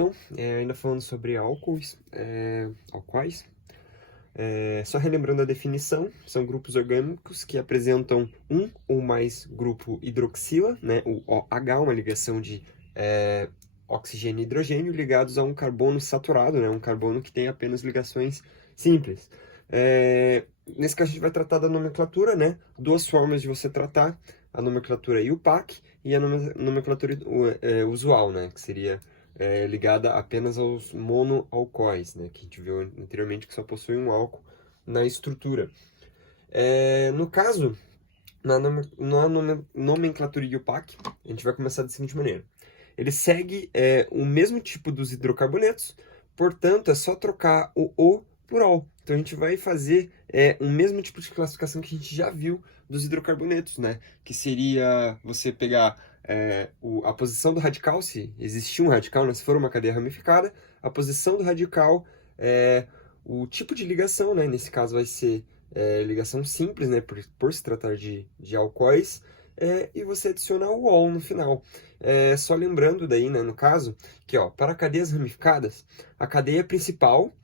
Então, ainda falando sobre álcoois, alquais, só relembrando a definição, são grupos orgânicos que apresentam um ou mais grupo hidroxila, né, o OH, uma ligação de oxigênio e hidrogênio, ligados a um carbono saturado, né, um carbono que tem apenas ligações simples. Nesse caso a gente vai tratar da nomenclatura, né, duas formas de você tratar, a nomenclatura IUPAC e a nomenclatura usual, né, que seria ligada apenas aos monoalcoóis, né, que a gente viu anteriormente que só possui um álcool na estrutura. No caso, na nomenclatura IUPAC, a gente vai começar da seguinte maneira. Ele segue o mesmo tipo dos hidrocarbonetos, portanto, é só trocar o O por OL. Então, a gente vai fazer o mesmo tipo de classificação que a gente já viu dos hidrocarbonetos, né? Que seria você pegar a posição do radical, se existir um radical, né? Se for uma cadeia ramificada, a posição do radical, o tipo de ligação, né? Nesse caso vai ser ligação simples, né? Por se tratar de alcoóis, e você adiciona o OL no final. Só lembrando daí, né, no caso, que ó, para cadeias ramificadas, a cadeia principal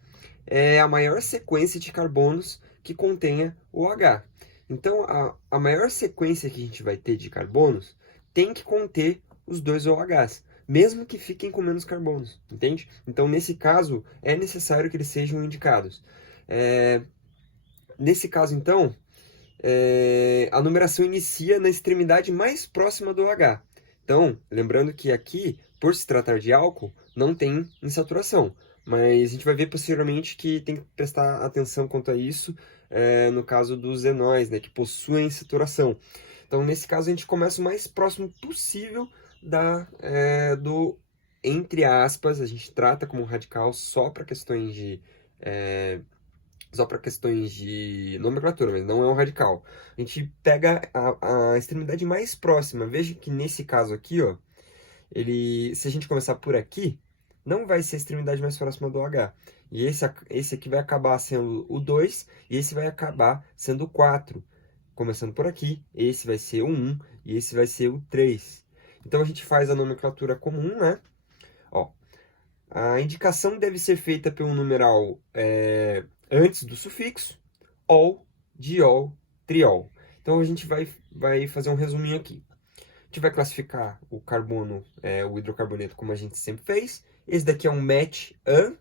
é a maior sequência de carbonos que contenha o H. Então, a maior sequência que a gente vai ter de carbonos tem que conter os dois OHs, mesmo que fiquem com menos carbonos, entende? Então, nesse caso, é necessário que eles sejam indicados. Nesse caso, então, a numeração inicia na extremidade mais próxima do H. Então, lembrando que aqui, por se tratar de álcool, não tem insaturação. Mas a gente vai ver posteriormente que tem que prestar atenção quanto a isso, no caso dos enóis, né, que possuem insaturação. Então, nesse caso, a gente começa o mais próximo possível do, entre aspas, a gente trata como radical só para questões de nomenclatura, mas não é um radical. A gente pega a extremidade mais próxima. Veja que nesse caso aqui, ó, se a gente começar por aqui, não vai ser a extremidade mais próxima do H. E esse aqui vai acabar sendo o 2 e esse vai acabar sendo o 4. Começando por aqui, esse vai ser o 1 e esse vai ser o 3. Então a gente faz a nomenclatura comum, né? Ó, a indicação deve ser feita pelo numeral antes do sufixo, ol, diol, triol. Então a gente vai fazer um resuminho aqui. A gente vai classificar o carbono, o hidrocarboneto, como a gente sempre fez. Esse daqui é um MET-AN.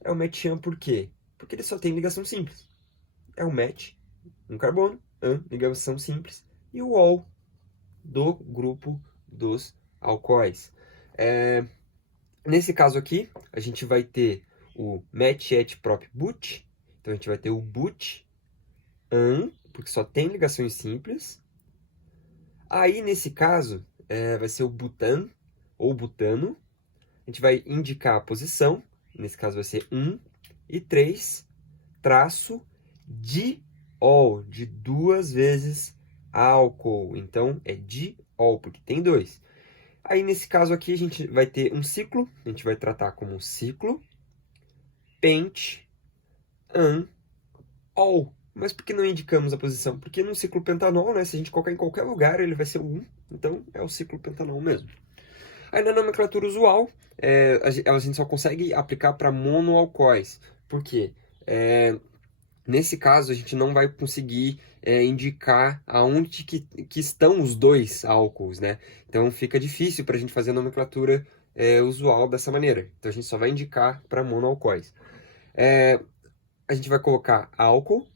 É um MET-AN por quê? Porque ele só tem ligação simples. É um MET, um carbono, AN, ligação simples, e o ol do grupo dos alcoóis. Nesse caso aqui, a gente vai ter o MET, ET, PROP, BUT. Então a gente vai ter o BUT, AN, porque só tem ligações simples. Aí, nesse caso, vai ser o butan, ou butano. A gente vai indicar a posição, nesse caso vai ser 1, e 3, traço, diol, de 2 vezes álcool. Então, é diol, porque tem 2. Aí, nesse caso aqui, a gente vai ter um ciclo, a gente vai tratar como ciclo, pent, an, ol. Mas por que não indicamos a posição? Porque no ciclo pentanol, né, se a gente colocar em qualquer lugar, ele vai ser o 1, então é o ciclo pentanol mesmo. Aí na nomenclatura usual, a gente só consegue aplicar para monoalcoóis. Por quê? Nesse caso, a gente não vai conseguir indicar aonde que estão os dois álcools, né? Então fica difícil para a gente fazer a nomenclatura usual dessa maneira. Então a gente só vai indicar para monoalcoóis. A gente vai colocar álcool,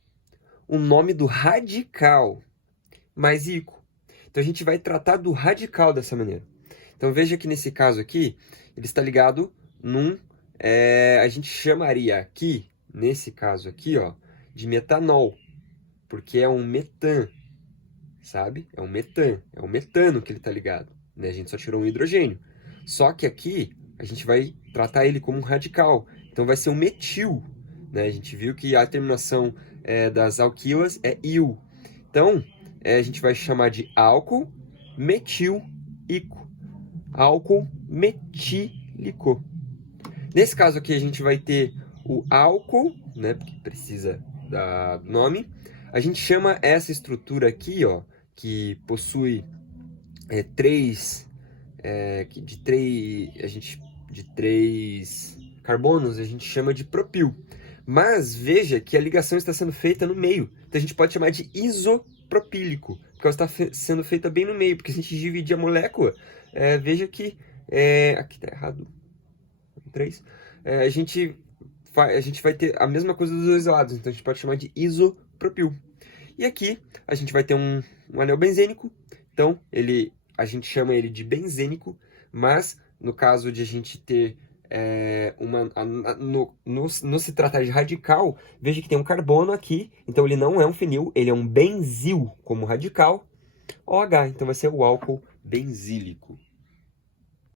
o nome do radical, mais ico. Então a gente vai tratar do radical dessa maneira. Então veja que nesse caso aqui, ele está ligado num... a gente chamaria aqui, nesse caso aqui, ó, de metanol. Porque é um metan, sabe? É um metan, é o metano que ele está ligado. Né? A gente só tirou um hidrogênio. Só que aqui, a gente vai tratar ele como um radical. Então vai ser um metil. Né? A gente viu que a terminação das alquilas é il. Então, a gente vai chamar de álcool metil-ico. Álcool metílico. Nesse caso aqui, a gente vai ter o álcool, né, porque precisa do nome. A gente chama essa estrutura aqui, ó, que possui de 3 carbonos, a gente chama de propil. Mas veja que a ligação está sendo feita no meio. Então a gente pode chamar de isopropílico, porque ela está sendo feita bem no meio. Porque se a gente dividir a molécula, veja que... aqui está errado. 3. A gente vai ter a mesma coisa dos dois lados. Então a gente pode chamar de isopropil. E aqui a gente vai ter um anel benzênico. Então a gente chama ele de benzênico. Mas no caso de a gente ter... no se tratar de radical, veja que tem um carbono aqui, então ele não é um fenil, ele é um benzil como radical, OH, então vai ser o álcool benzílico.